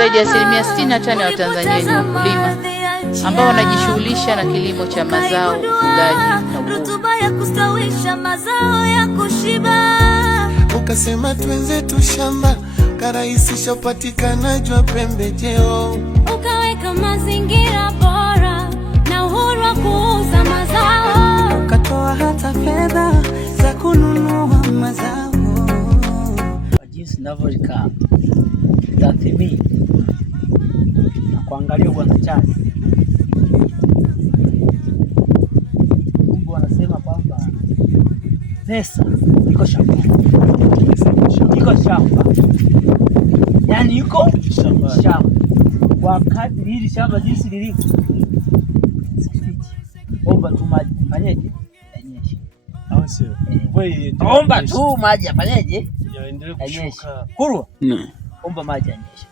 Zaidi ya 65% ya Watanzania ni wakulima ambao wanajishughulisha na kilimo cha mazao, ufugaji na uvuvi. Rutuba ya kustawisha mazao ya kushiba. Ukasema twenzetu shamba, karahisisha upatikanaji wa pembejeo. Ukaweka mazingira bora na uhuru wa kuuza mazao. Ukatoa hata fedha za kununua mazao. Kwa jinsi ninavyokaa tathmini na kuangalia bwana chake, Mungu anasema kwamba pesa iko shamba, iko shamba, yani iko shamba. Wakati hili shamba jinsi lilivyo, omba tu maji fanyeje, yanyeshe. Au sio? Omba tu maji afanyeje, yaendelee kushuka. Kurwa omba maji yanyeshe.